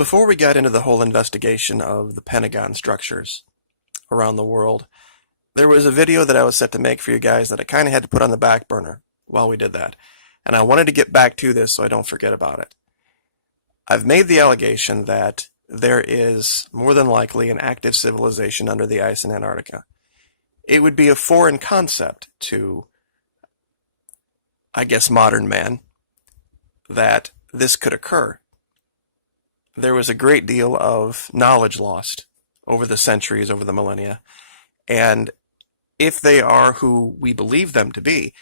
Before we got into the whole investigation of the Pentagon structures around the world, there was a video that I was set to make for you guys that I kind of had to put on the back burner while we did that. And I wanted to get back to this so I don't forget about it. I've made the allegation that there is more than likely an active civilization under the ice in Antarctica. It would be a foreign concept to, I guess, modern man that this could occur. There was a great deal of knowledge lost over the centuries, over the millennia, and if they are who we believe them to be,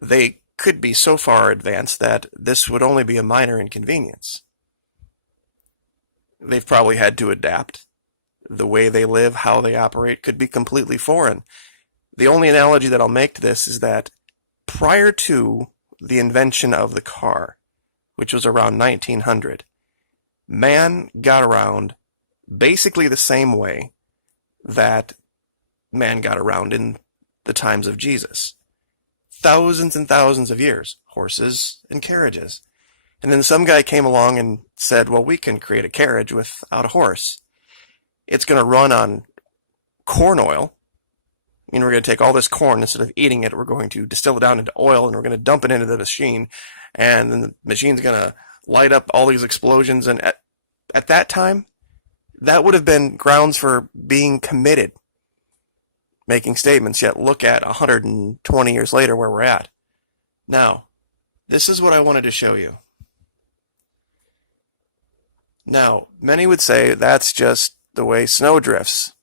they could be so far advanced that this would only be a minor inconvenience. They've probably had to adapt. The way they live, how they operate, could be completely foreign. The only analogy that I'll make to this is that prior to the invention of the car, which was around 1900, man got around basically the same way that man got around in the times of Jesus. Thousands and thousands of years, horses and carriages. And then some guy came along and said, well, we can create a carriage without a horse. It's going to run on corn oil. We're going to take all this corn, instead of eating it, we're going to distill it down into oil, and we're going to dump it into the machine, and then the machine's going to light up all these explosions. And at that time, that would have been grounds for being committed, making statements. Yet look at 120 years later where we're at. Now, this is what I wanted to show you. Now, many would say that's just the way snow drifts.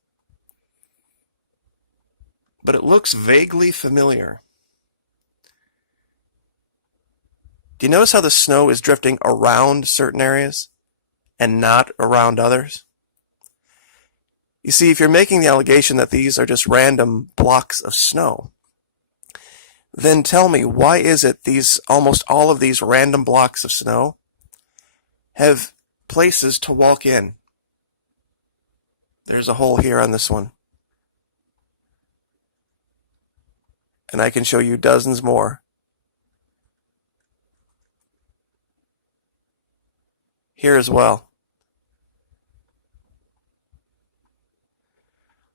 But it looks vaguely familiar. Do you notice how the snow is drifting around certain areas and not around others? You see, if you're making the allegation that these are just random blocks of snow, then tell me, why is it almost all of these random blocks of snow have places to walk in? There's a hole here on this one. And I can show you dozens more. Here as well.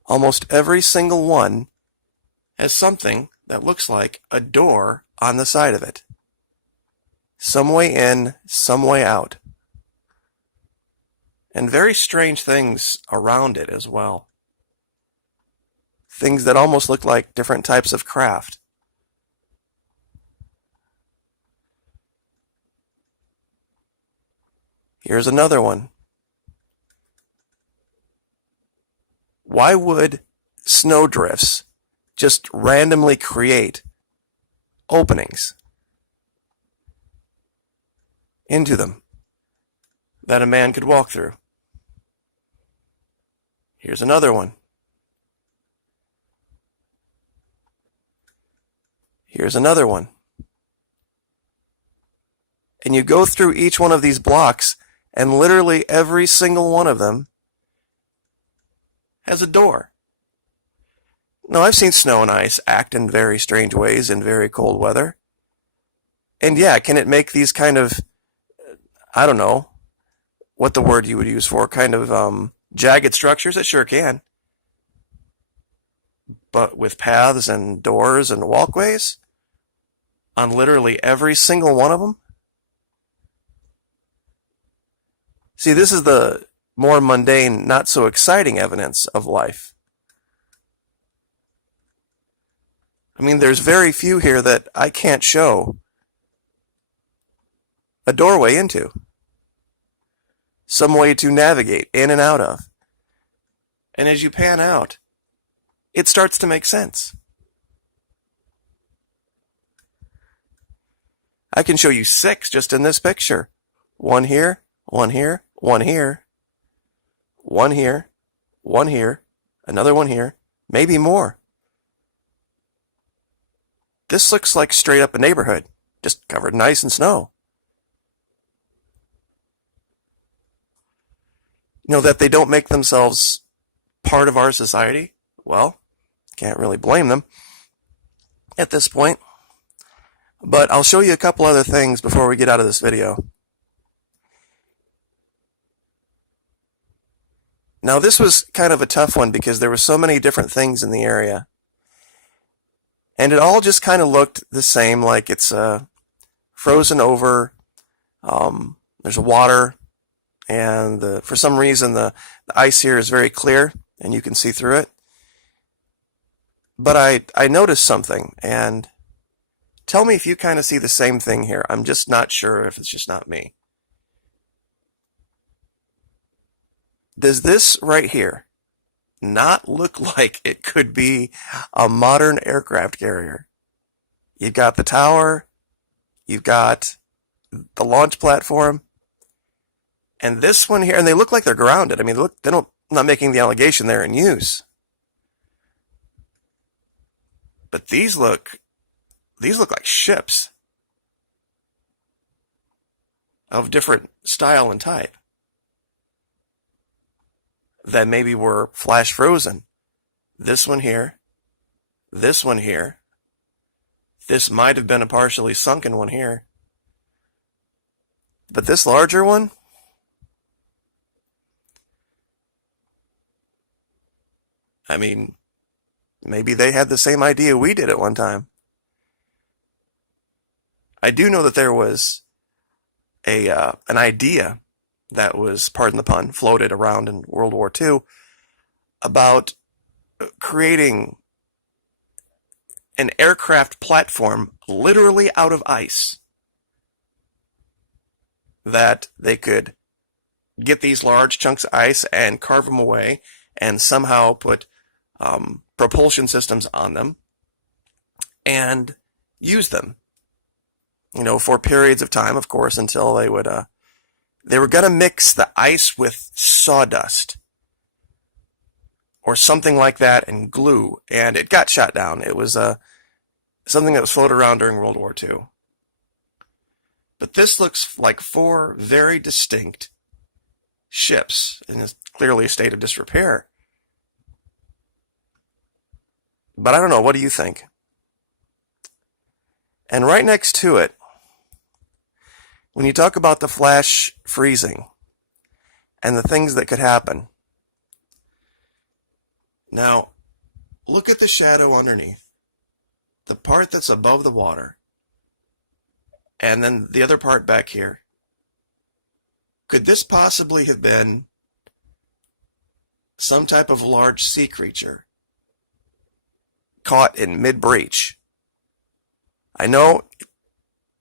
Almost every single one has something that looks like a door on the side of it. Some way in, some way out. And very strange things around it as well. Things that almost look like different types of craft. Here's another one. Why would snowdrifts just randomly create openings into them that a man could walk through? Here's another one. Here's another one. And you go through each one of these blocks, and literally every single one of them has a door. Now, I've seen snow and ice act in very strange ways in very cold weather. And yeah, can it make these kind of, I don't know what the word you would use for, kind of jagged structures? It sure can. But with paths and doors and walkways on literally every single one of them? See, this is the more mundane, not so exciting evidence of life. I mean, there's very few here that I can't show a doorway into. Some way to navigate in and out of. And as you pan out, it starts to make sense. I can show you 6 just in this picture. One here, one here, one here, one here, one here, another one here, maybe more. This looks like straight up a neighborhood, just covered in ice and snow. You know, that they don't make themselves part of our society? Well, can't really blame them at this point. But I'll show you a couple other things before we get out of this video. Now, this was kind of a tough one because there were so many different things in the area. And it all just kind of looked the same, like it's frozen over. There's water, and for some reason the ice here is very clear, and you can see through it. But I noticed something, and tell me if you kind of see the same thing here. I'm just not sure if it's just not me. Does this right here not look like it could be a modern aircraft carrier? You've got the tower, you've got the launch platform, and this one here, and they look like they're grounded. I mean, look, I'm not making the allegation they're in use. But these look like ships of different style and type that maybe were flash frozen. This one here, this one here, this might have been a partially sunken one here. But this larger one, I mean, maybe they had the same idea we did at one time. I do know that there was an idea that was, pardon the pun, floated around in World War II about creating an aircraft platform literally out of ice that they could get these large chunks of ice and carve them away and somehow put propulsion systems on them and use them, for periods of time, of course, until they would they were going to mix the ice with sawdust or something like that and glue, and it got shot down. It was something that was floated around during World War II. But this looks like 4 very distinct ships in clearly a state of disrepair. But I don't know, what do you think? And right next to it, when you talk about the flash freezing and the things that could happen, now look at the shadow underneath, the part that's above the water, and then the other part back here. Could this possibly have been some type of large sea creature caught in mid-breach? I know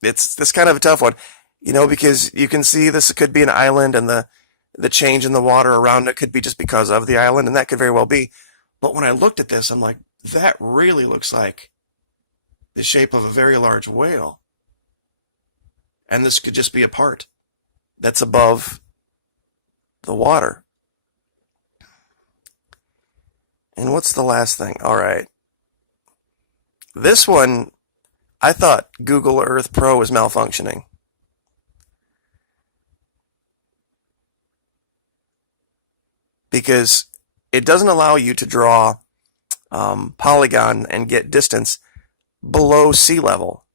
it's kind of a tough one, because you can see this could be an island, and the change in the water around it could be just because of the island, and that could very well be. But when I looked at this, I'm like, that really looks like the shape of a very large whale. And this could just be a part that's above the water. And what's the last thing? All right. This one, I thought Google Earth Pro was malfunctioning. Because it doesn't allow you to draw polygon and get distance below sea level.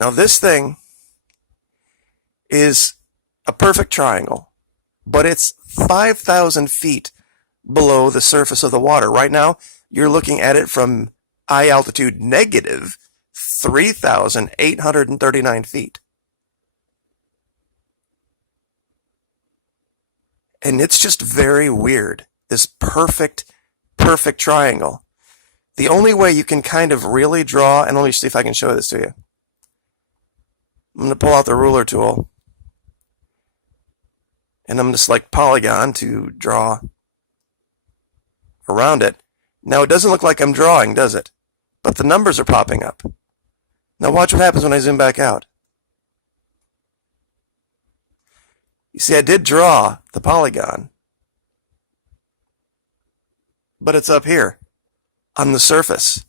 Now this thing is a perfect triangle, but it's 5,000 feet below the surface of the water. Right now, you're looking at it from eye altitude negative 3,839 feet. And it's just very weird, this perfect triangle. The only way you can kind of really draw, and let me see if I can show this to you. I'm going to pull out the ruler tool, and I'm just like polygon to draw around it. Now it doesn't look like I'm drawing, does it? But the numbers are popping up. Now watch what happens when I zoom back out. You see, I did draw the polygon, but it's up here on the surface.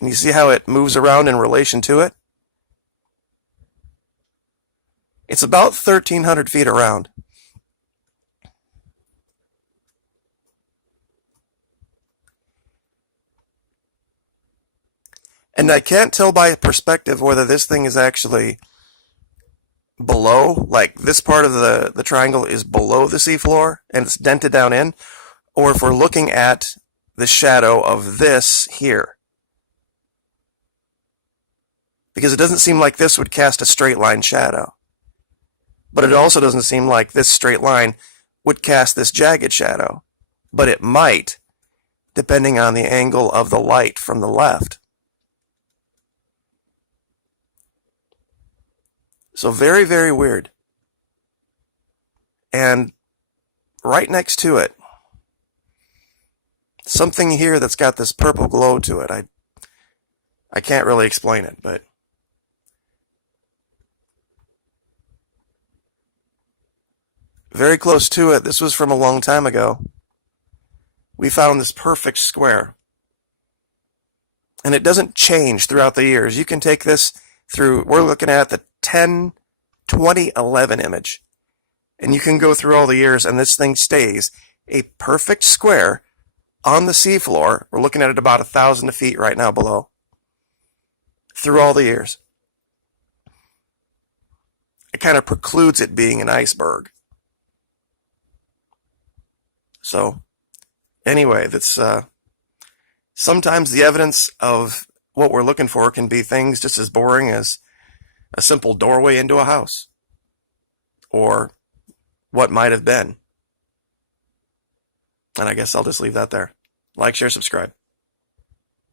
And you see how it moves around in relation to it? It's about 1,300 feet around. And I can't tell by perspective whether this thing is actually below, like this part of the triangle is below the seafloor and it's dented down in, or if we're looking at the shadow of this here. Because it doesn't seem like this would cast a straight line shadow. But it also doesn't seem like this straight line would cast this jagged shadow. But it might, depending on the angle of the light from the left. So very, very weird. And right next to it, something here that's got this purple glow to it. I can't really explain it, but very close to it, this was from a long time ago, we found this perfect square. And it doesn't change throughout the years. You can take this through, we're looking at the 2011 image. And you can go through all the years and this thing stays a perfect square on the seafloor. We're looking at it about 1,000 feet right now below. Through all the years. It kind of precludes it being an iceberg. So, anyway, that's sometimes the evidence of what we're looking for can be things just as boring as a simple doorway into a house. Or what might have been. And I guess I'll just leave that there. Like, share, subscribe.